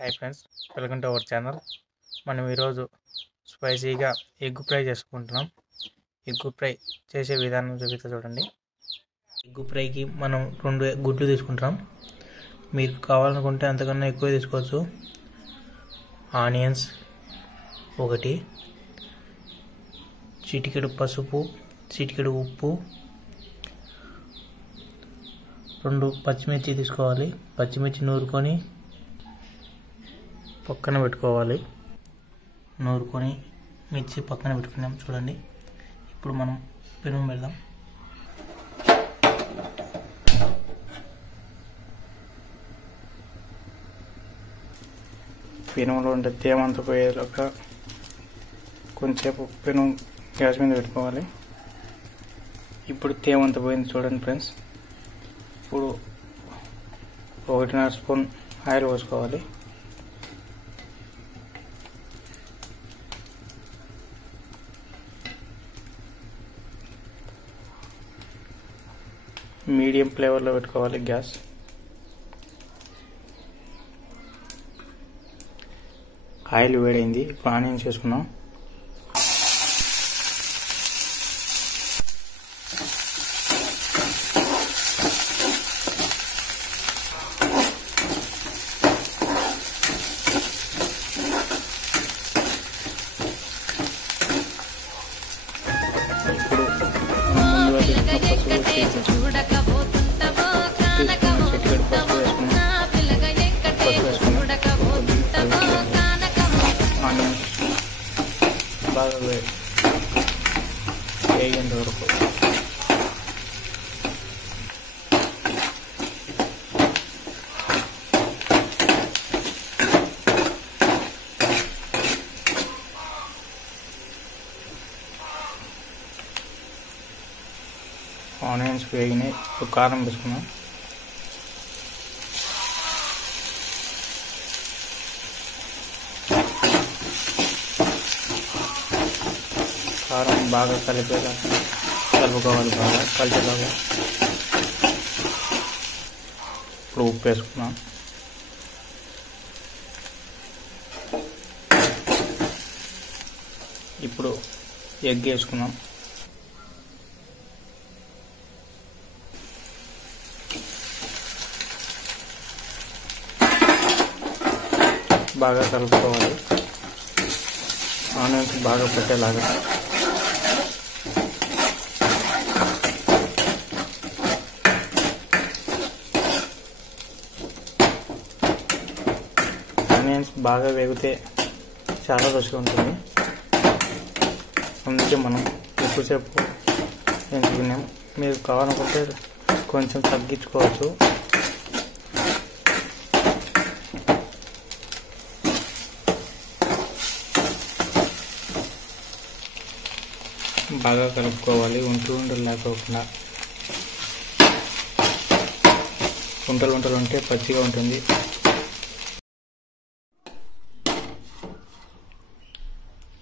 Hi friends, welcome to our channel. మనం ఈరోజు స్పైసీగా ఎగ్ ఫ్రై చేసుకుంటున్నాం. ఎగ్ ఫ్రై చేసే విధానం చూపిస్తా చూడండి. ఎగ్ ఫ్రైకి మనం 2 గుడ్లు తీసుకుంటాం. మీరు కావాలనుకుంటే అంతకన్నా ఎక్కువ తీసుకోవచ్చు. ఆనియన్స్ 1, చిటికెడు పసుపు, చిటికెడు ఉప్పు, 2 పచ్చిమిర్చి తీసుకోవాలి. పచ్చిమిర్చి నూరుకొని పక్కన పెట్టుకోవాలి. నూరుకొని మిర్చి పక్కన పెట్టుకున్నాం చూడండి. ఇప్పుడు మనం పెరుగు పెడదాం. పెనుగులో ఉండే తేమంతా పోయేలాగా కొంచెంసేపు పెనుగు గ్యాస్ మీద పెట్టుకోవాలి. ఇప్పుడు తేమంతా పోయింది చూడండి ఫ్రెండ్స్. ఇప్పుడు 1.5 స్పూన్ ఆయిల్ పోసుకోవాలి. మీడియం ఫ్లేవర్లో పెట్టుకోవాలి గ్యాస్. ఆయిల్ వేడైంది. ఇప్పుడు ఆనియన్స్ వేసుకున్నాం. ఇప్పుడు ముందుగా తీసుకున్న పసుపు బాగా వేగేంత వరకు ఆనియన్స్ వేగినాయి. ఇప్పుడు కారం వేసుకున్నాం. కారం బాగా కలుపుకోవాలి, బాగా కలిసేలాగా. ఇప్పుడు ఉప్పు వేసుకున్నాం. ఇప్పుడు ఎగ్ వేసుకున్నాం. బాగా కలుపుకోవాలి. ఆనియన్స్ బాగా పెట్టేలాగా. ఆనియన్స్ బాగా వేగితే చాలా రుచిగా ఉంటుంది. అందుకే మనం ఎక్కువసేపు ఎంచుకున్నాం. మీరు కావాలనుకుంటే కొంచెం తగ్గించుకోవచ్చు. బాగా కలుపుకోవాలి. ఉంటలు లేకోకుండా. ఉంటలు ఉంటే పచ్చిగా ఉంటుంది.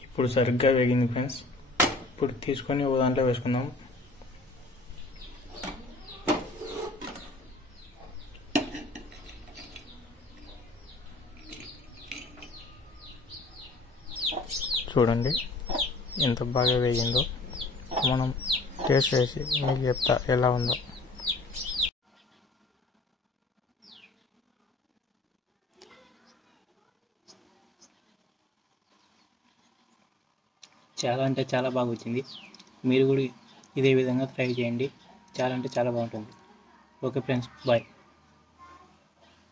ఇప్పుడు సరిగ్గా వేగింది ఫ్రెండ్స్. ఇప్పుడు తీసుకొని ఒక దాంట్లో వేసుకుందాం. చూడండి ఎంత బాగా వేగిందో. మనం టేస్ట్ చేసి మీకు చెప్తా ఎలా ఉందో. చాలా అంటే చాలా బాగా వచ్చింది. మీరు కూడా ఇదే విధంగా ట్రై చేయండి. చాలా అంటే చాలా బాగుంటుంది. Okay friends, bye.